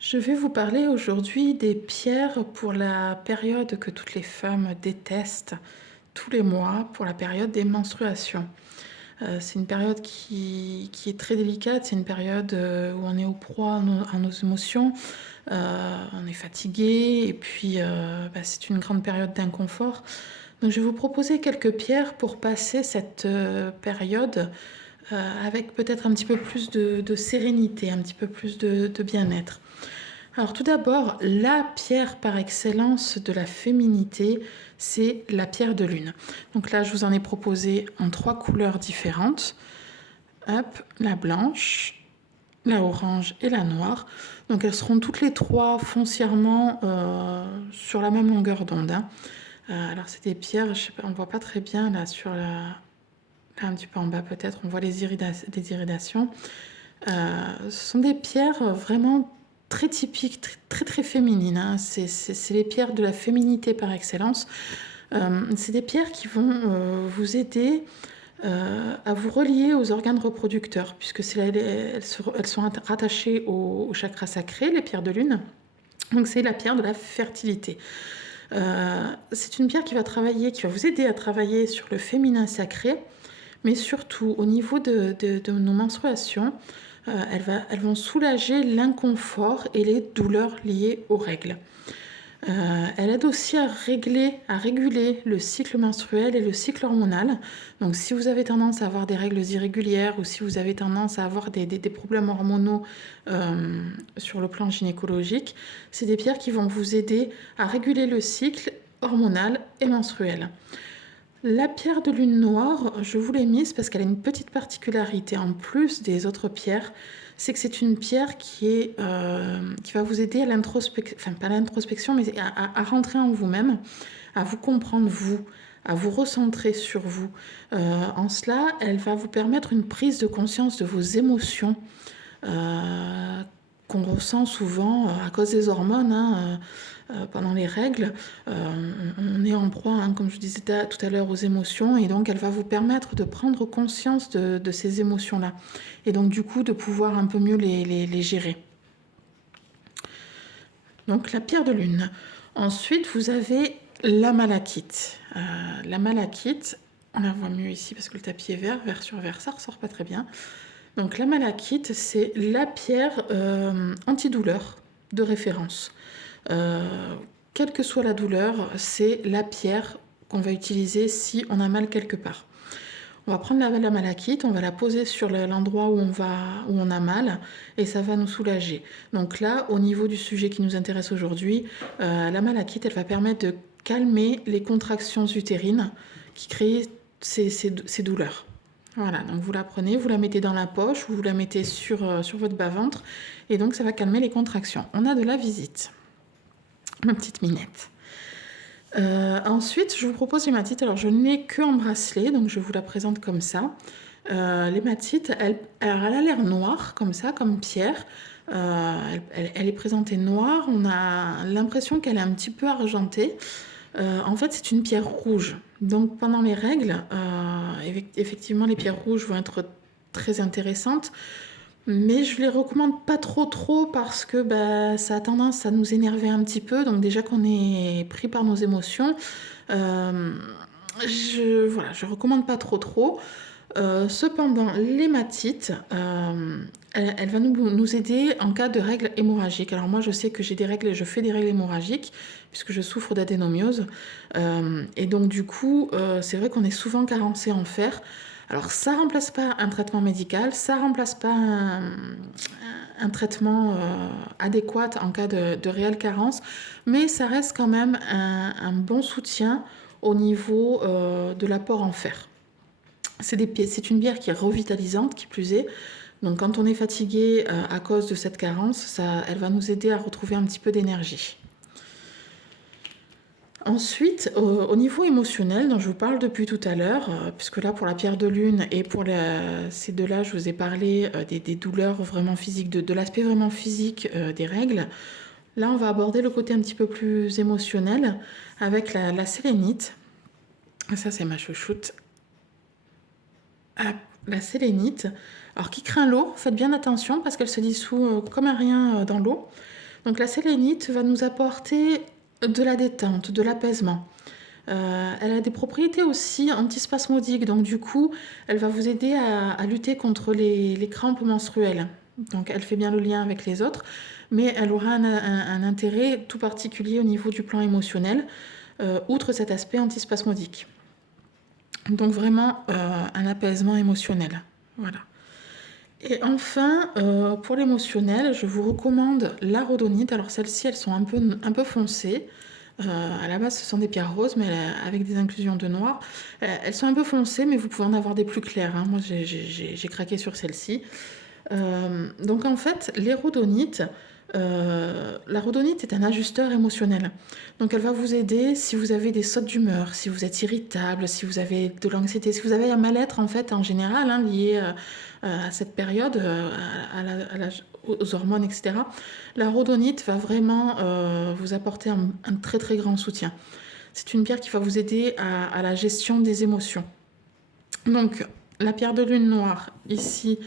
Je vais vous parler aujourd'hui des pierres pour la période que toutes les femmes détestent tous les mois, pour la période des menstruations. C'est une période qui est très délicate, c'est une période où on est au proie à nos émotions, on est fatigué et puis c'est une grande période d'inconfort. Donc je vais vous proposer quelques pierres pour passer cette période avec peut-être un petit peu plus de sérénité, un petit peu plus de bien-être. Alors tout d'abord, la pierre par excellence de la féminité, c'est la pierre de lune. Donc là, je vous en ai proposé en 3 couleurs différentes. Hop, la blanche, la orange et la noire. Donc elles seront toutes les 3 foncièrement sur la même longueur d'onde, hein. Alors c'est des pierres, je sais pas, on ne voit pas très bien là sur la... Là un petit peu en bas peut-être, on voit les iridations. Ce sont des pierres vraiment très typiques, très féminines, hein. C'est les pierres de la féminité par excellence. C'est des pierres qui vont vous aider à vous relier aux organes reproducteurs, puisque elles sont rattachées au chakra sacré, les pierres de lune. Donc c'est la pierre de la fertilité. C'est une pierre qui va vous aider à travailler sur le féminin sacré, mais surtout au niveau de nos menstruations, elles vont soulager l'inconfort et les douleurs liées aux règles. Elle aide aussi à réguler le cycle menstruel et le cycle hormonal. Donc si vous avez tendance à avoir des règles irrégulières ou si vous avez tendance à avoir des problèmes hormonaux sur le plan gynécologique, c'est des pierres qui vont vous aider à réguler le cycle hormonal et menstruel. La pierre de lune noire, je vous l'ai mise parce qu'elle a une petite particularité en plus des autres pierres, c'est que c'est une pierre qui va vous aider à l'introspection, enfin pas à l'introspection, mais à rentrer en vous-même, à vous comprendre vous, à vous recentrer sur vous. En cela, elle va vous permettre une prise de conscience de vos émotions qu'on ressent souvent à cause des hormones, hein, pendant les règles. On est en proie, hein, comme je disais tout à l'heure, aux émotions, et donc elle va vous permettre de prendre conscience de ces émotions-là, et donc du coup de pouvoir un peu mieux les gérer. Donc la pierre de lune. Ensuite, vous avez la malachite. La malachite, on la voit mieux ici parce que le tapis est vert sur vert, ça ressort pas très bien. Donc la malachite, c'est la pierre antidouleur de référence. Quelle que soit la douleur, c'est la pierre qu'on va utiliser si on a mal quelque part. On va prendre la malachite, on va la poser sur l'endroit où on a mal et ça va nous soulager. Donc là, au niveau du sujet qui nous intéresse aujourd'hui, la malachite, elle va permettre de calmer les contractions utérines qui créent ces douleurs. Voilà, donc vous la prenez, vous la mettez dans la poche ou vous la mettez sur votre bas-ventre et donc ça va calmer les contractions. On a de la visite, ma petite minette. Ensuite, je vous propose l'hématite. Alors, je n'ai que en bracelet, donc je vous la présente comme ça. L'hématite, elle a l'air noire, comme ça, comme pierre. Elle est présentée noire. On a l'impression qu'elle est un petit peu argentée. En fait, c'est une pierre rouge. Donc, pendant les règles, effectivement, les pierres rouges vont être très intéressantes. Mais je les recommande pas trop parce que ça a tendance à nous énerver un petit peu. Donc déjà qu'on est pris par nos émotions, je recommande pas trop. Cependant, l'hématite, elle va nous aider en cas de règles hémorragiques. Alors moi, je sais que je fais des règles hémorragiques puisque je souffre d'adénomiose. Et donc du coup, c'est vrai qu'on est souvent carencé en fer. Alors ça remplace pas un traitement médical, ça remplace pas un traitement adéquat en cas de réelle carence, mais ça reste quand même un bon soutien au niveau de l'apport en fer. C'est une bière qui est revitalisante, qui plus est. Donc quand on est fatigué à cause de cette carence, elle va nous aider à retrouver un petit peu d'énergie. Ensuite, au niveau émotionnel, dont je vous parle depuis tout à l'heure, puisque là pour la pierre de lune et pour ces deux-là, je vous ai parlé des douleurs vraiment physiques, de l'aspect vraiment physique des règles. Là, on va aborder le côté un petit peu plus émotionnel avec la sélénite. Ça, c'est ma chouchoute. La sélénite, alors qui craint l'eau, faites bien attention parce qu'elle se dissout comme un rien dans l'eau. Donc la sélénite va nous apporter de la détente, de l'apaisement. Elle a des propriétés aussi antispasmodiques, donc du coup, elle va vous aider à lutter contre les crampes menstruelles. Donc elle fait bien le lien avec les autres, mais elle aura un intérêt tout particulier au niveau du plan émotionnel, outre cet aspect antispasmodique. Donc vraiment un apaisement émotionnel. Voilà. Et enfin, pour l'émotionnel, je vous recommande la rhodonite. Alors celles-ci, elles sont un peu foncées. À la base, ce sont des pierres roses, mais avec des inclusions de noir. Elles sont un peu foncées, mais vous pouvez en avoir des plus claires, hein. Moi, j'ai craqué sur celle-ci. Donc en fait, les rhodonites, la rhodonite est un ajusteur émotionnel. Donc elle va vous aider si vous avez des sautes d'humeur, si vous êtes irritable, si vous avez de l'anxiété, si vous avez un mal-être en fait en général, hein, lié à cette période, aux hormones, etc. La rhodonite va vraiment vous apporter un très très grand soutien. C'est une pierre qui va vous aider à la gestion des émotions. Donc la pierre de lune noire ici,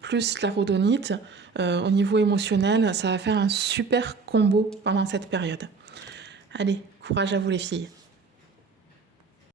plus la rhodonite, au niveau émotionnel, ça va faire un super combo pendant cette période. Allez, courage à vous les filles.